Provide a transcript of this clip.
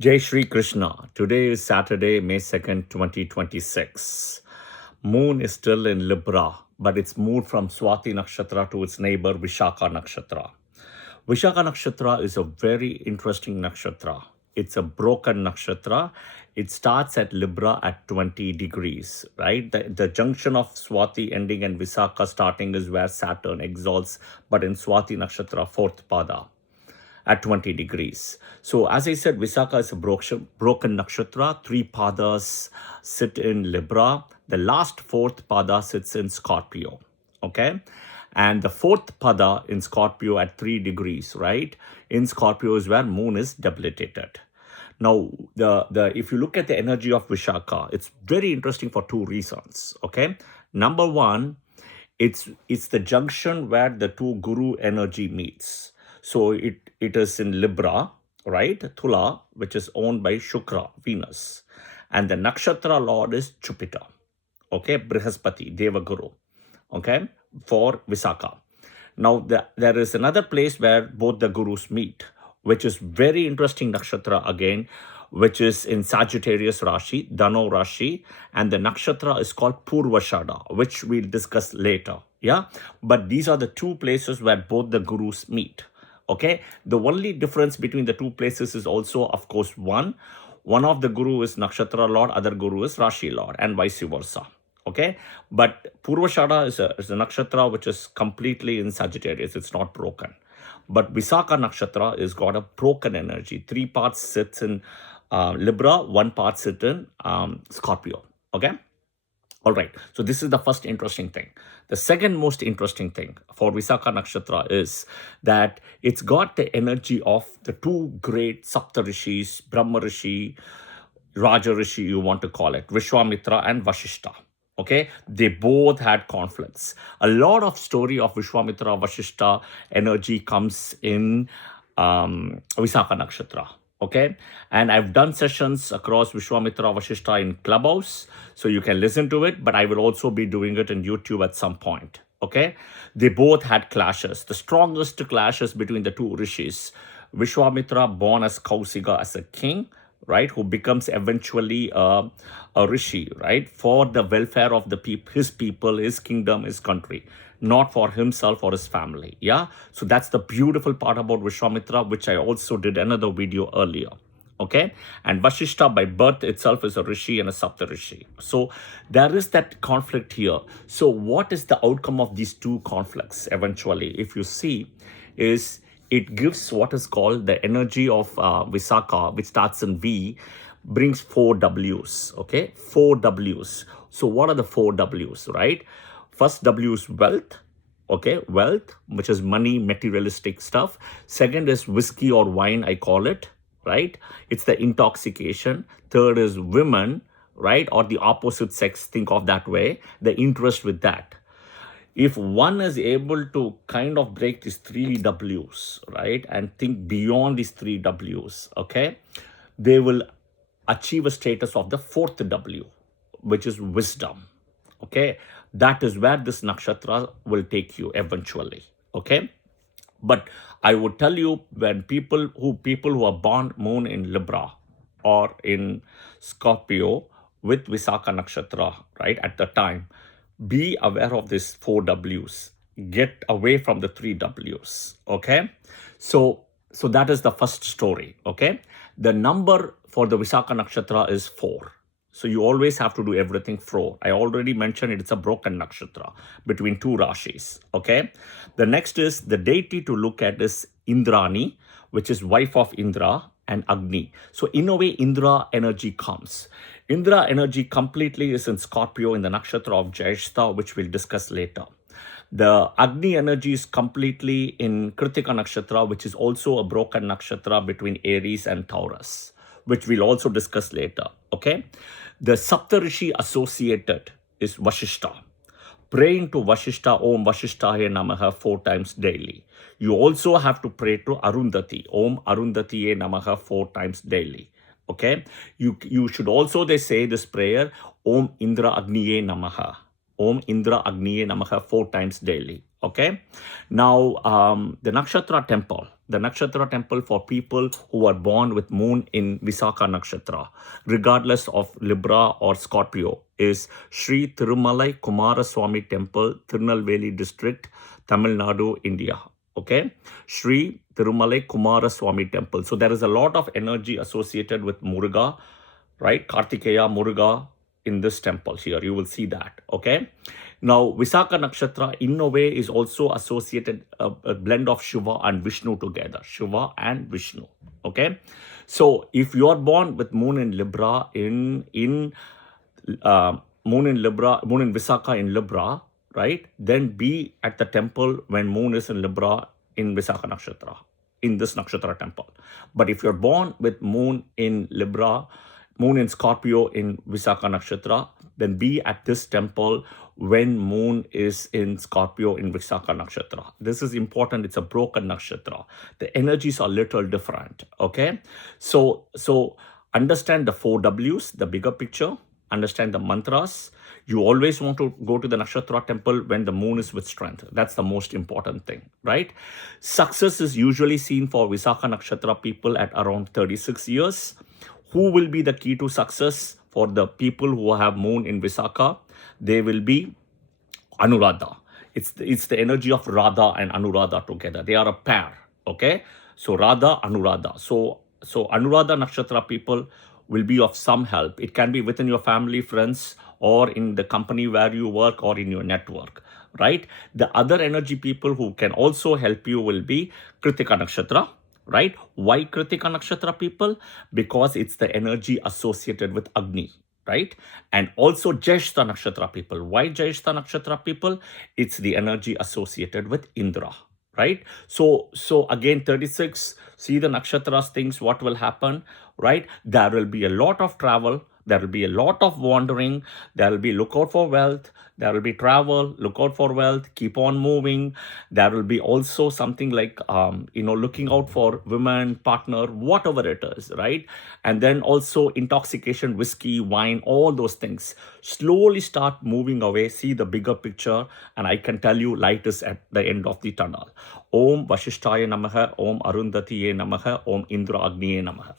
Jai Shri Krishna. Today is Saturday, May 2nd, 2026. Moon is still in Libra, but it's moved from Swati Nakshatra to its neighbor Vishakha Nakshatra. Vishakha Nakshatra is a very interesting nakshatra. It's a broken nakshatra. It starts at Libra at 20 degrees, right? The junction of Swati ending and Visakha starting is where Saturn exalts, but in Swati Nakshatra, fourth pada at 20 degrees. So as I said, Visakha is a broken nakshatra. Three padas sit in Libra. The last fourth pada sits in Scorpio. Okay. And the fourth pada in Scorpio at 3 degrees, right? In Scorpio is where moon is debilitated. Now, if you look at the energy of Vishakha, it's very interesting for two reasons. Okay. Number one, it's the junction where the two guru energy meets. So it is in Libra, right? Tula, which is owned by Shukra, Venus. And the nakshatra lord is Jupiter, okay? Brihaspati, Devaguru, okay? For Visakha. Now, there is another place where both the gurus meet, which is very interesting nakshatra again, which is in Sagittarius Rashi, Dano Rashi, and the nakshatra is called Purvashada, which we'll discuss later, yeah? But these are the two places where both the gurus meet. Okay, the only difference between the two places is also, of course, one of the guru is nakshatra lord, other guru is Rashi lord, and vice versa. Okay, but Purvashada is a nakshatra which is completely in Sagittarius, it's not broken. But Visakha nakshatra is got a broken energy. 3 parts sits in Libra, 1 part sits in Scorpio. Okay. All right, so this is the first interesting thing. The second most interesting thing for Visakha Nakshatra is that it's got the energy of the two great Saptarishis, Brahma Rishi, Raja Rishi, you want to call it, Vishwamitra and Vashishta. Okay, they both had conflicts. A lot of story of Vishwamitra, Vashishta energy comes in Visakha Nakshatra. Okay, and I've done sessions across Vishwamitra Vashishta in Clubhouse, so you can listen to it, but I will also be doing it in YouTube at some point. Okay, they both had clashes. The strongest clashes between the two rishis. Vishwamitra, born as Kausega as a king, right, who becomes eventually a rishi, right, for the welfare of the his people, his kingdom, his country, not for himself or his family. Yeah, so that's the beautiful part about Vishwamitra, which I also did another video earlier. Okay, and Vashishta by birth itself is a rishi and a saptarishi. So there is that conflict here. So what is the outcome of these two conflicts eventually, if you see, is it gives what is called the energy of Visakha, which starts in V, brings 4 W's, okay? 4 W's. So what are the 4 W's, right? First W is wealth, okay? Wealth, which is money, materialistic stuff. Second is whiskey or wine, I call it, right? It's the intoxication. Third is women, right? Or the opposite sex, think of that way, the interest with that. If one is able to kind of break these 3 W's, right, and think beyond these 3 W's, okay, they will achieve a status of the 4th W, which is wisdom, okay. That is where this nakshatra will take you eventually, okay. But I would tell you, when people who are born moon in Libra or in Scorpio with Visakha nakshatra, right, at the time, be aware of these 4 W's. Get away from the 3 W's. Okay. So that is the first story. Okay. The number for the Visakha Nakshatra is 4. So you always have to do everything 4. I already mentioned it's a broken nakshatra between 2 Rashis. Okay. The next is the deity to look at is Indrani, which is wife of Indra, and Agni. So in a way, Indra energy comes. Indra energy completely is in Scorpio in the nakshatra of Jyeshta, which we'll discuss later. The Agni energy is completely in Kritika nakshatra, which is also a broken nakshatra between Aries and Taurus, which we'll also discuss later. Okay. The Saptarishi associated is Vashishta. Praying to Vashishta, Om Vashishtaye Namaha 4 times daily. You also have to pray to Arundhati, Om Arundhatiye Namaha 4 times daily. Okay. You should also, they say this prayer, Om Indra Agniye Namaha. Om Indra Agniye Namaha 4 times daily. Okay. Now, the Nakshatra temple, The Nakshatra temple for people who are born with moon in Visakha Nakshatra, regardless of Libra or Scorpio, is Sri Tirumalai Kumaraswamy Temple, Tirunelveli District, Tamil Nadu, India. Okay, Sri Tirumalai Kumaraswamy Temple. So there is a lot of energy associated with Muruga, right? Kartikeya, Muruga in this temple here. You will see that. Okay. Now, Visakha Nakshatra in a way is also associated a blend of Shiva and Vishnu together. Shiva and Vishnu. Okay. So if you are born with moon in Libra moon in Visakha in Libra, right? Then be at the temple when moon is in Libra in Visakha Nakshatra, in this Nakshatra temple. But if you're born with moon in Libra, moon in Scorpio in Visakha Nakshatra, then be at this temple when moon is in Scorpio in Visakha Nakshatra. This is important. It's a broken Nakshatra. The energies are little different. Okay. So understand the 4 W's, the bigger picture, understand the mantras. You always want to go to the Nakshatra temple when the moon is with strength. That's the most important thing, right? Success is usually seen for Visakha Nakshatra people at around 36 years. Who will be the key to success for the people who have moon in Visakha? They will be Anuradha. It's the energy of Radha and Anuradha together. They are a pair. Okay. So Radha, Anuradha. So Anuradha Nakshatra people will be of some help. It can be within your family, friends, or in the company where you work, or in your network, right? The other energy people who can also help you will be Kritika Nakshatra, right? Why Kritika Nakshatra people? Because it's the energy associated with Agni, right? And also Jyeshta Nakshatra people. Why Jyeshta Nakshatra people? It's the energy associated with Indra, right? So again, 36, see the nakshatras things, what will happen, right? There will be a lot of travel. There will be a lot of wandering. There will be look out for wealth. There will be travel, look out for wealth, keep on moving. There will be also something like, looking out for women, partner, whatever it is, right? And then also intoxication, whiskey, wine, all those things. Slowly start moving away, see the bigger picture, and I can tell you light is at the end of the tunnel. Om Vashishtaya Namaha, Om Arundhatiye Namaha, Om Indra Agniye Namaha.